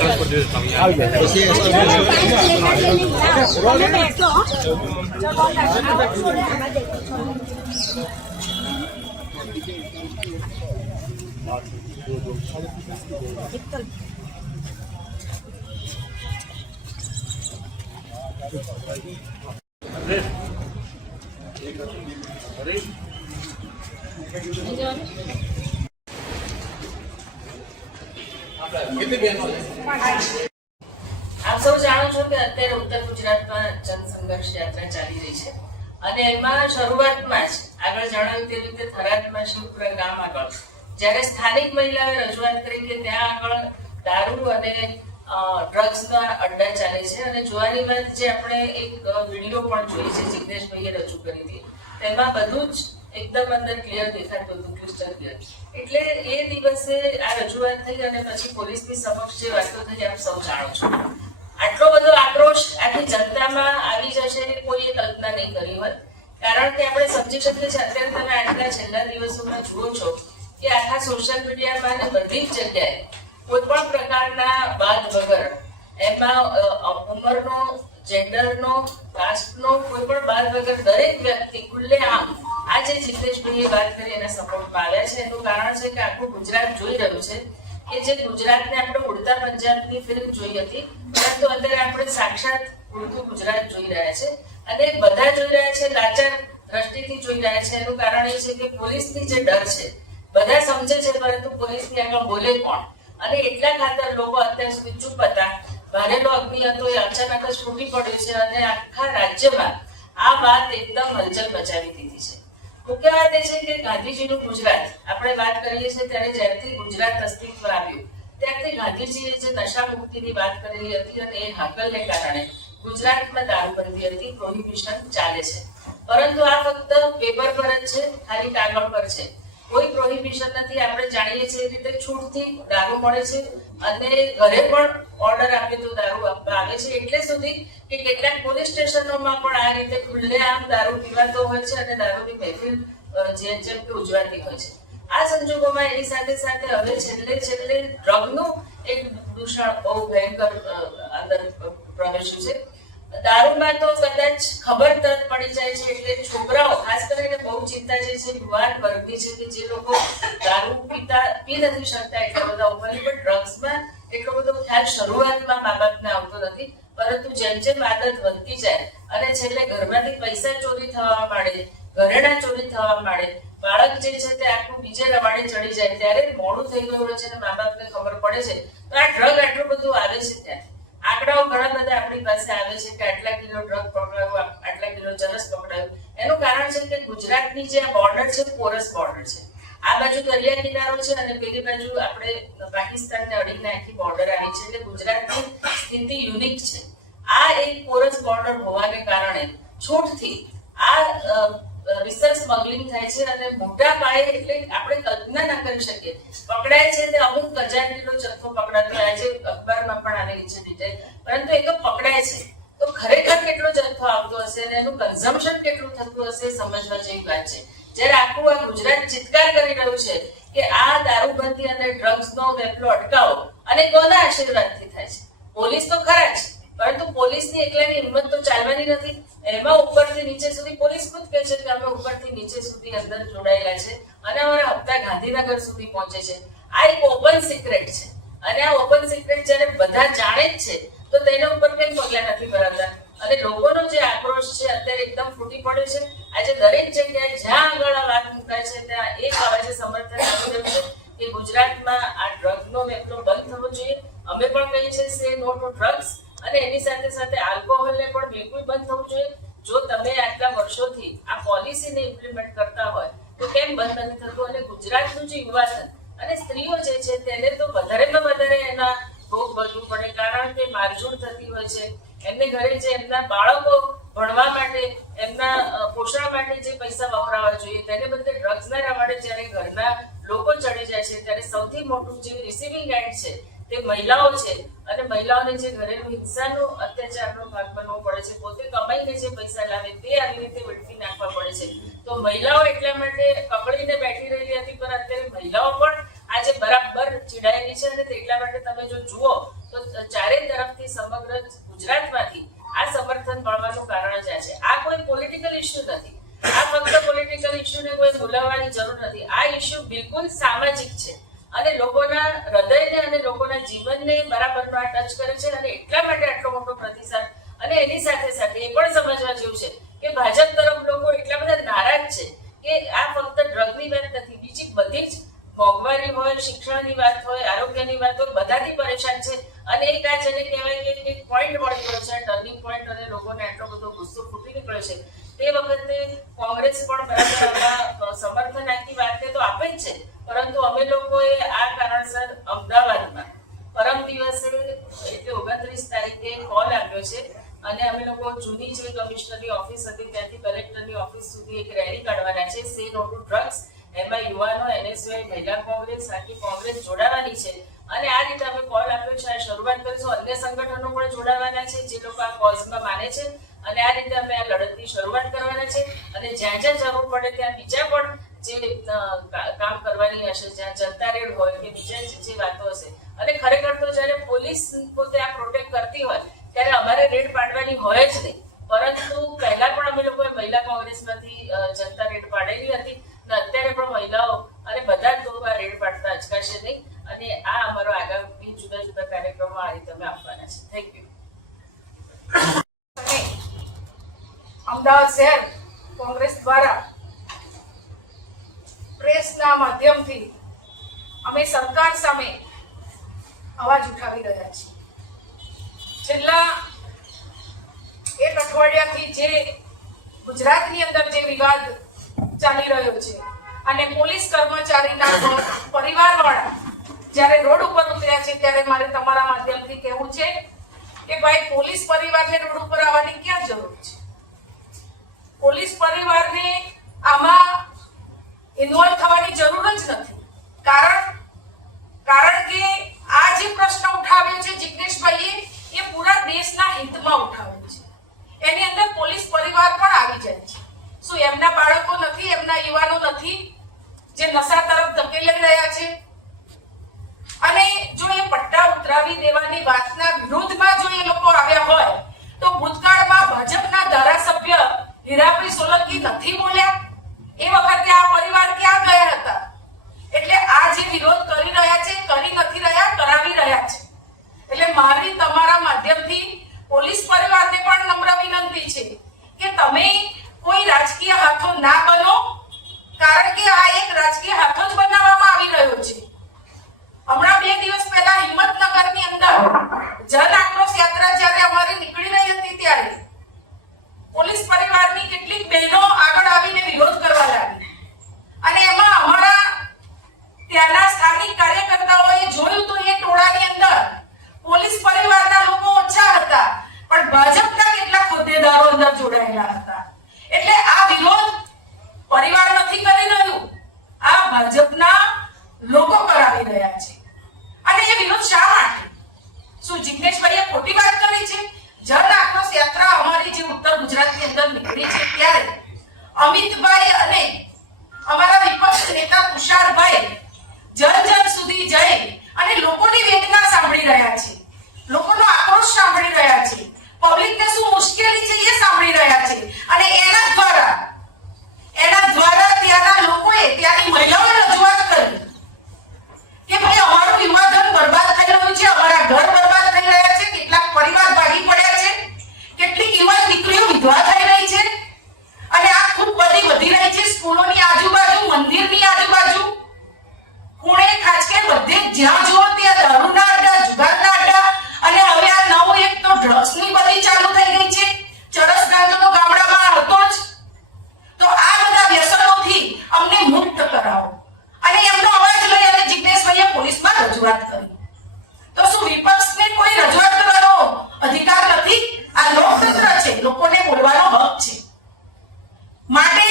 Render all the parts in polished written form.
આપ સૌ જાણો છો કે અત્યારે ઉત્તર ગુજરાતમાં જનસંઘર્ષ યાત્રા ચાલી રહી છે અને એમાં શરૂઆતમાં જ આગળ જણાવ્યું તે રીતે થરાદમાં શિવપુરા ગામ આગળ જ્યારે સ્થાનિક મહિલાઓએ રજૂઆત કરી કે ત્યાં આગળ દારૂ અને ડ્રગ્સના અડ્ડા ચાલે છે અને જોવાની વાત જે આપણે એક વિડીયો પણ જોઈ છે જિગ્નેશભાઈએ રજૂ કરી હતી તેમાં બધું જ એકદમ અંદર ક્લિયર દેખાતું હતું, ક્રિસ્ટલ ક્લિયર. એટલે એ દિવસે આ રજૂઆત થઈ અને પછી પોલીસની સમક્ષ જે વાતો થઈ આપ સૌ જાણો છો. આટલો બધો આક્રોશ આખી જનતામાં આવી જશે એ કોઈએ કલ્પના નહીં કરી હોત, કારણ કે આપણે સમજી શકીએ છીએ અત્યારે તમે આટલા છેલ્લા દિવસોમાં જુઓ છો કે આખા સોશિયલ મીડિયામાં અને બધી જ જગ્યાએ કોઈ પણ પ્રકારના બાદ વગર એમાં ઉંમરનો, જેન્ડરનો, કાસ્ટનો કોઈ પણ બાદ વગર દરેક વ્યક્તિ ખુલ્લેઆમ આ જે જિગ્નેશભાઈએ વાત કરી એના સપોર્ટમાં આવ્યા છે. એનું કારણ છે કે આખું ગુજરાત જોઈ રહ્યું છે કે જે ગુજરાતને આપણે ઉડતા પંજાબની ફિલ્મ જોઈ હતી, પરંતુ અત્યારે આપણે સાક્ષાત ઉડતું ગુજરાત જોઈ રહ્યા છે અને બધા જોઈ રહ્યા છે, લાચાર દ્રષ્ટિથી જોઈ રહ્યા છે. એનું કારણ એ છે કે પોલીસની જે ડર છે બધા સમજે છે, પરંતુ પોલીસની આગળ બોલે કોણ? અને એટલા ખાતર લોકો અત્યાર સુધી ચૂપ હતા. ભારેલો અગ્નિ હતો એ અચાનક જ ફૂટી પડ્યો છે અને આખા રાજ્યમાં આ વાત એકદમ હલચલ મચાવી દીધી છે. મુખ્ય વાત એ છે કે ગાંધીજીનું ગુજરાત આપણે વાત કરીએ છીએ ત્યારે જ્યારથી ગુજરાત અસ્તિત્વ આવ્યું ત્યારથી ગાંધીજીએ જે નશા મુક્તિની વાત કરેલી હતી અને એ હાકલને કારણે ગુજરાતમાં દારૂબંધી હતી, પ્રોહિબિશન ચાલે છે. પરંતુ આ ફક્ત પેપર પર જ છે, ખાલી કાગળ પર છે, કોઈ પ્રોહિબિશન નથી. આપણે જાણીએ છીએ એ રીતે છૂટથી દારૂ મળે છે અને ઘરે પણ ઓર્ડર આપે તો દારૂ આપવા આવે છે. એટલે સુધી કે કેટલાક પોલીસ સ્ટેશનોમાં પણ આ રીતે ખુલ્લેઆમ દારૂ પીવાતો હોય છે અને દારૂની મહેફિલ જેમ કે ઉજવાતી હોય છે. આ સંજોગોમાં એની સાથે સાથે હવે છેલ્લે ડ્રગનું એક દૂષણ બહુ ભયંકર અંદર પ્રવેશ્યું છે. દારૂમાં તો કદાચ ખબર તરત પડી જાય છે, એટલે છોકરાઓ ખાસ કરીને બહુ ચિંતા જે છે યુવાન વર્ગની છે કે જે લોકો દારૂ પી નથી શકતા એટલા બધા ઉપરની, પણ ડ્રગ્સમાં એટલો બધો ખ્યાલ શરૂઆતમાં મા બાપને આવતો નથી, પરંતુ જેમ જેમ આદત વધતી જાય અને છેલ્લે ઘરમાંથી પૈસા ચોરી થવા માંડે, ઘરેણા ચોરી થવા માંડે, બાળક જે છે તે આખું બીજે રવાડે ચડી જાય ત્યારે મોડું થઈ ગયું છે અને મા બાપને ખબર પડે છે તો આ ડ્રગ આટલું બધું આવે છે. ત્યાં આંકડાઓ ઘણા બધા આપણી પાસે આવે છે કે આટલા કિલો ડ્રગ પકડાયું, આટલા કિલો ચરસ પકડાયું. એનું કારણ છે કે ગુજરાતની જે બોર્ડર છે પોરસ બોર્ડર છે. આ બાજુ દરિયા કિનારો છે અને પેલી બાજુ આપણે પાકિસ્તાનને અડીને આખી બોર્ડર આવી છે, એટલે ગુજરાતની સ્થિતિ યુનિક છે. આ એક પોરસ બોર્ડર હોવાને કારણે છૂટથી આ રિસર્ચ સ્મગલિંગ થાય છે અને મોટા પાયે, એટલે આપણે કલ્પના ના કરી શકીએ. પકડાય છે તે અમુક હજાર કિલો જથ્થો પકડાતો, આજે અખબારમાં પણ આવેલી છે ડિટેલ, પરંતુ એ તો પકડાય છે તો ખરેખર કેટલો જથ્થો આવતો હશે અને એનું કન્ઝમ્પશન કેટલું થતું હશે સમજવા જેવી વાત છે. જ્યારે આખું આ ગુજરાત ચિત્કાર કરી રહ્યું છે કે આ દારૂબંધી અને ડ્રગ્સનો વેપલો અટકાવો, અને કોના આશીર્વાદથી થાય છે? પોલીસ તો ખરા જ, પરંતુ પોલીસની એકલાની હિંમત તો ચાલવાની નથી. એમાં ઉપરથી નીચે સુધી પોલીસ ખુદ કહે છે કે અમે ઉપરથી નીચે સુધી અંદર જોડાયેલા છે અને અમારા હપ્તા ગાંધીનગર સુધી પહોંચે છે. આ એક ઓપન સિક્રેટ છે અને આ ઓપન સિક્રેટ જ્યારે બધા જાણે જ છે તો તેના ઉપર કઈ પગલા નથી ભરાતા. અને લોકોનો જે આક્રોશ છે અત્યારે એકદમ ફૂટી પડ્યો છે. આજે દરેક જગ્યાએ જ્યાં આગળ આ વાત મુકાય છે ત્યાં એક અવાજે સમર્થન આપી રહ્યું છે કે ગુજરાતમાં આ ડ્રગનો વેપલો બંધ થવો જોઈએ. અમે પણ કહીએ છીએ સે નો ટુ ડ્રગ્સ, અને એની સાથે સાથે આલ્કોહોલને પણ બિલકુલ બંધ થવું જોઈએ. જો તમે આટલા વર્ષોથી આ પોલિસીને ઇમ્પ્લિમેન્ટ કરતા હોય તો કેમ બંધ નથી થતું? અને ગુજરાતનું જે યુવાધન અને સ્ત્રીઓ જે છે તેને તો વધારેમાં વધારે એના ભોગ બનવું પડે, કારણ કે મારઝૂડ થતી હોય છે. એમને ઘરે જે એમના બાળકો ભણવા માટે, એમના પોષણ માટે જે પૈસા વપરાવા જોઈએ તેને બદલે ડ્રગ્સના રવાડે જ્યારે ઘરના લોકો ચડી જાય છે ત્યારે સૌથી મોટું જે રિસીવિંગ એન્ડ છે તે મહિલાઓ છે. અને મહિલાઓને જે ઘરેલું હિંસાનો અત્યાચારનો ભાગ બનવો પડે છે, પોતે કમાઈને જે પૈસા લાવે તે આવી રીતે વેડફી નાખવા પડે છે. તો મહિલાઓ એટલા માટે કકડીને બેઠી રહેલી હતી, પણ અત્યારે મહિલાઓ પણ આજે બરાબર ચીડાયેલી છે. અને એટલા માટે તમે જો જુઓ તો તો ચારે તરફથી સમગ્ર ગુજરાતમાંથી આ સમર્થન મળવાનું કારણ જ આ છે. આ કોઈ પોલિટિકલ ઇશ્યુ નથી. આ ફક્ત પોલિટિકલ ઇશ્યુને કોઈ ભૂલાવવાની જરૂર નથી. આ ઇશ્યુ બિલકુલ સામાજિક છે અને લોકોના હૃદયને અને લોકોના જીવનને બરાબરનો આ ટચ કરે છે અને એટલા માટે આટલો મોટો પ્રતિસાદ. અને એની સાથે સાથે એ પણ સમજવા જેવું છે કે ભાજપ તરફ લોકો એટલા બધા નારાજ છે કે આ ફક્ત ડ્રગની વાત નથી, બીજી બધી જ મોંઘવારી હોય, શિક્ષણની વાત હોય, આરોગ્યની વાત હોય, બધાથી પરેશાન છે. અને એક આ જેને કહેવાય કે એક પોઈન્ટ મળી ગયો છે, ટર્નિંગ પોઈન્ટ, અને લોકોને આટલો બધો ગુસ્સો ફૂટી નીકળ્યો છે. તે વખતે કોંગ્રેસ પણ બરાબર આમાં સમર્થન આખી વાતને તો આપે જ છે, પરંતુ અમે લોકોએ આ કારણસર અમદાવાદમાં પરમ દિવસે એટલે 29 તારીખે કોલ આપ્યો છે અને અમે લોકો જૂની જે કમિશનરની ઓફિસ હતી ત્યાંથી કલેક્ટરની ઓફિસ સુધી એક રેલી કાઢવાના છે, સે નો ટુ ડ્રગ્સ. એમાં યુવાનો, NSY, મહિલા કોંગ્રેસ, આખી કોંગ્રેસ જોડાવાની છે અને આ રીતે અમે કોલ આપ્યો છે. આ શરૂઆત કરીશું. અન્ય સંગઠનો પણ જોડાવાના છે જે લોકો આ કોઝમાં માને છે અને આ રીતે અમે આ લડતની શરૂઆત કરવાના છે. અને જ્યાં જ્યાં જરૂર પડે ત્યાં બીજા પણ જે કામ કરવાની હશે, જ્યાં જનતા રેડ હોય કે બીજા જે વાતો હશે. અને ખરેખર તો જ્યારે પોલીસ પોતે આ પ્રોટેક્ટ કરતી હોય ત્યારે અમારે રેડ પાડવાની હોય જ નહીં, પરંતુ પહેલા પણ અમે લોકોએ મહિલા કોંગ્રેસમાંથી જનતા રેડ પાડેલી હતી અને અત્યારે પણ મહિલાઓ અને બધા જ લોકો આ રેડ પાડતા અચકાશે નહીં. અને આ અમારો આગામી જુદા જુદા કાર્યક્રમો આ રીતે અમે આપવાના છે. Thank you. અમદાવાદ શહેર કોંગ્રેસ દ્વારા પ્રેસના માધ્યમથી અમે સરકાર સામે અવાજ ઉઠાવી રહ્યા છીએ. છેલ્લા એક અઠવાડિયાથી જે ગુજરાતની અંદર જે વિવાદ ચાલી રહ્યો છે અને પોલીસ કર્મચારીના પરિવારવાળા જ્યારે રોડ ઉપર ઉતર્યા છે ત્યારે મારે તમારા માધ્યમથી કહેવું છે કે ભાઈ, પોલીસ પરિવારને રોડ ઉપર આવવાની ક્યાં જરૂર છે? પોલીસ પરિવારને આમાં ઇન્વોલ્વ થવાની જરૂર જ નથી. કારણ કે આ જે પ્રશ્ન ઉઠાવ્યો છે જિગ્નેશભાઈએ, એ પૂરા દેશના હિતમાં ઉઠાવ્યો છે. એની અંદર પોલીસ પરિવાર પણ આવી જાય છે. શું એમના બાળકો નથી, એમના યુવાનો નથી જે નશા તરફ ધકેલાઈ રહ્યા છે? અને જો એ પટ્ટા ઉતરાવી દેવાની વાતના વિરોધમાં જો એ લોકો આવ્યા હોય તો ભૂતકાળમાં ભાજપના ધારાસભ્ય હીરાભાઈ સોલંકી નથી બોલ્યા? એ વખતે આ પરિવાર ક્યાં ગયા હતા? એટલે આ જે વિરોધ કરી રહ્યા છે, કરી નથી રહ્યા, કરાવી રહ્યા છે. એટલે મારી તમારા માધ્યમથી પોલીસ પરિવારને પણ નમ્ર વિનંતી છે કે તમે કોઈ રાજકીય હાથો ના બનો, કારણ કે આ એક રાજકીય હાથો જ બનાવવામાં આવી રહ્યો છે. હમણાં 2 દિવસ પહેલા હિંમતનગરની અંદર જન આક્રોશ યાત્રા જ્યારે અમારી નીકળી રહી હતી ત્યારે પોલીસ પરિવારની કેટલીક બહેનો આગળ આવીને વિરોધ કરવા લાગી અને એમાં અમારા ત્યાંના સ્થાનિક કાર્યકર્તાઓએ જોયું તો એ ટોળાની અંદર પોલીસ પરિવારના લોકો ઓછા હતા પણ ભાજપના કેટલાક હોદ્દેદારો અંદર જોડાયેલા હતા. એટલે આ વિરોધ પરિવાર નથી કરી રહ્યું, આ ભાજપના લોકો કરાવી રહ્યા છે. અને એ વિરોધ શા માટે? શું જિગ્નેશભાઈએ ખોટી વાત કરી છે? જન આક્રોશ યાત્રા અમારી જે ઉત્તર ગુજરાતની અંદર નીકળી છે ત્યારે અમિતભાઈ અને અમારા વિપક્ષ નેતા તુષારભાઈ જન સુધી જઈ અને લોકોની વેદના સાંભળી રહ્યા છે, લોકોનો આક્રોશ સાંભળી રહ્યા છે, પબ્લિકને શું મુશ્કેલી છે એ સાંભળી રહ્યા છે. અને એના દ્વારા ત્યાંના લોકોએ, ત્યાંની મહિલાઓએ રજૂઆત કરી કે ભાઈ, અમારું યુવાધન બરબાદ થઈ રહ્યું છે, અમારા ઘર બરબાદ થઈ રહ્યા છે, કેટલાક પરિવાર ભાગી પડ્યા છે, કેટલીક યુવાન દીકરીઓ વિધવા થઈ રહી છે અને આ ખૂબ બધી વધી રહી છે. સ્કૂલોની આજુબાજુ, મંદિરની આજુબાજુ, ખૂણે ખાચકે બધે જ્યાં જુઓ ત્યાં દારૂના અડ્ડા, જુગારના અડ્ડા અને હવે આ નવું એક તો ડ્રગ્સની બધી ચાલુ થઈ ગઈ છે. ચરસ ગાંજો તો ગામડામાં હતો જ. તો આ બધા વ્યસનોથી અમને મુક્ત કરાવો. અને એમનો અવાજ લઈ અને જિગ્નેશભાઈએ પોલીસમાં રજૂઆત કરી. તો શું વિપક્ષને કોઈ રજૂઆત કરવાનો અધિકાર નથી? આ લોકતંત્ર છે, લોકોને બોલવાનો હક છે. માટે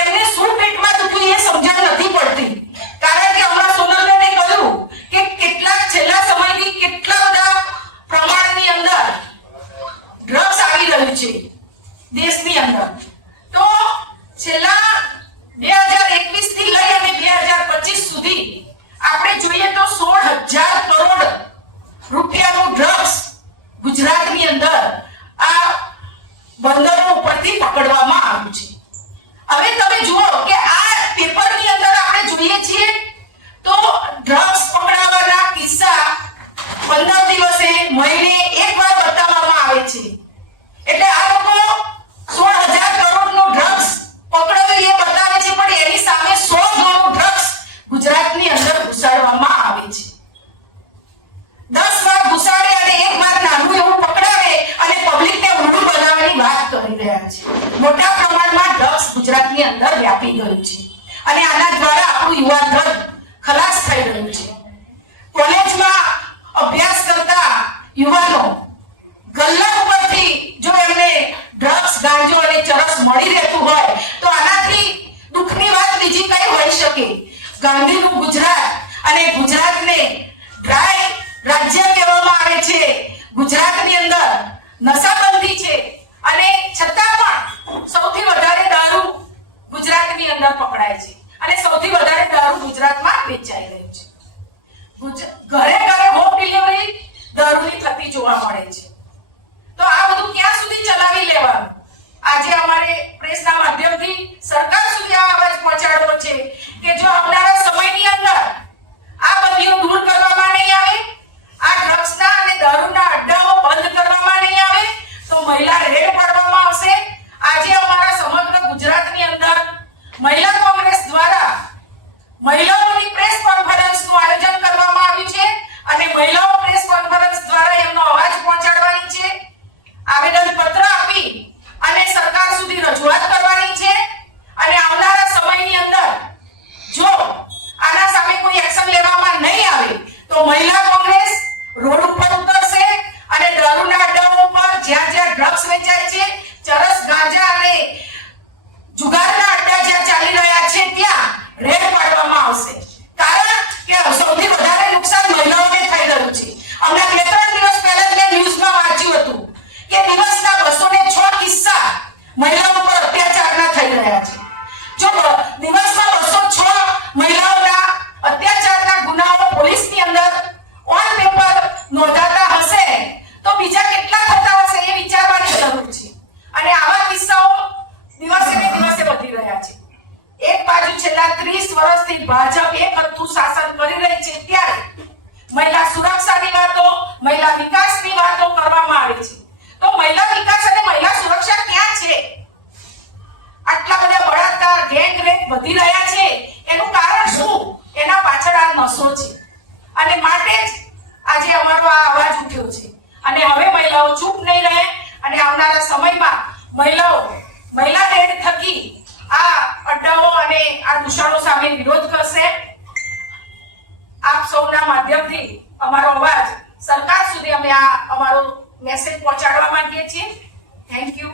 એમને શું પેટમાં દુખ્યું એ સમજાવવું હવે તમે જુઓ કે આ પેપરની અંદર આપણે જોઈએ છીએ તો ડ્રગ્સ પકડાવાના કિસ્સા 15 દિવસે મહિને એકવાર બતાવવામાં આવે છે. એટલે આ લોકો 16,000 કરોડનું ડ્રગ્સ પકડાયું એ બતાવે છે, પણ એની સામે 100 ગણું ડ્રગ્સ ગુજરાતની અંદર ઘુસાડવામાં આવે છે. 10 વાર ઘુસાડે અને એક વાર નાનું એવું પકડાવે અને પબ્લિકને ઊંધું બનાવવાની વાત કરી રહ્યા છે. મોટા પ્રમાણમાં ડ્રગ્સ ગુજરાતની અંદર વ્યાપી ગયું છે અને આના દ્વારા આપણું યુવાધન ખલાસ થઈ રહ્યું છે. કોલેજમાં અભ્યાસ કરતા યુવાનો ગલ્લા ઉપરથી જો એમને ડ્રગ્સ, ગાંજો અને ચરસ મળી રહેતું હોય તો આનાથી દુઃખની વાત બીજી કઈ હોઈ શકે? ગાંધીનું ગુજરાત અને ગુજરાતને ડ્રાય રાજ્ય કહેવામાં આવે છે. ગુજરાતની અંદર નશાબંધી છે અને છતાં પણ સૌથી વધારે દારૂ ગુજરાતની અંદર પકડાય છે અને સૌથી વધારે દારૂ ગુજરાતમાં વેચાઈ રહ્યું છે. ઘરે ઘરે હોમ ડિલિવરી દારૂની થતી જોવા મળે છે. તો આ બધું ક્યાં સુધી ચલાવી લેવાનું? આજે અમારે પ્રેસના માધ્યમથી સરકાર સુધી આ અવાજ પહોંચાડવો છે કે જો આવનારા સમયની અંદર આ બંધીઓ દૂર કરવામાં નહીં આવે, આ ડ્રગ્સના અને દારૂના અડ્ડાઓ બંધ કરવામાં નહીં આવે તો મહિલા રેડ પાડવામાં આવશે. આજે અમારા સમગ્ર ગુજરાતની અંદર મહિલા કોંગ્રેસ દ્વારા મહિલાઓની પ્રેસ કોન્ફરન્સનું આયોજન કરવામાં આવ્યું છે અને મહિલાઓ પ્રેસ કોન્ફરન્સ દ્વારા એમનો અવાજ પહોંચાડવાની છે, આવેદન પત્ર આપી અને સરકાર સુધી રજૂઆત કરવાની છે. અને આવનારા સમયની અંદર જો આના સામે કોઈ એક્શન લેવામાં નહીં આવે તો મહિલા કોંગ્રેસ રોડ ઉપર ઉતરશે અને દારૂના અડ્ડાઓ પર જ્યાં જ્યાં ડ્રગ્સ વેચાય છે, ચરસ, ગાંજા અને જુગારના અડ્ડા જ્યાં ચાલી રહ્યા છે ત્યાં રેડ પાડવામાં આવશે. કારણ કે સૌથી વધારે નુકસાન મહિલાઓને થઈ રહ્યું છે. હમણાં 2-3 દિવસ પહેલા જ મેં ન્યૂઝમાં વાંચ્યું હતું કે દિવસના 206 કિસ્સા મહિલાઓ પર અત્યાચારના થઈ રહ્યા છે. જો દિવસમાં 206 મહિલાઓના અત્યાચારના ગુનાઓ પોલીસની અંદર ઓન પેપર નોંધાતા હશે તો બીજા કેટલા થતા હશે એ વિચારવાની જરૂર છે. અને આવા કિસ્સાઓ દિવસે ને દિવસે વધી રહ્યા છે. એક બાજુ છેલ્લા 30 વર્ષથી ભાજપ એક હથ્થું શાસન કરી રહી છે ત્યારે મહિલા સુરક્ષાની વાતો, મહિલા વિકાસની વાતો કરવામાં આવે છે. તો મહિલા વિકાસ અને મહિલા સુરક્ષા ક્યાં છે? આટલા બધા બળાત્કાર, ગેંગ રેપ વધી રહ્યા છે એનું કારણ શું? એના પાછળ આ નશો છે અને માટે જ આજે અમારો આ અવાજ ઉઠ્યો છે. અને હવે મહિલાઓ ચૂપ નહીં રહે અને આવનારા સમયમાં મહિલા રેડ થકી આ અડ્ડાઓ અને આ દૂષણો સામે વિરોધ કરશે. આપ સૌના માધ્યમથી અમારો અવાજ સરકાર સુધી અમે આ અમારો મેસેજ પહોંચાડવા માંગીએ છીએ. Thank you.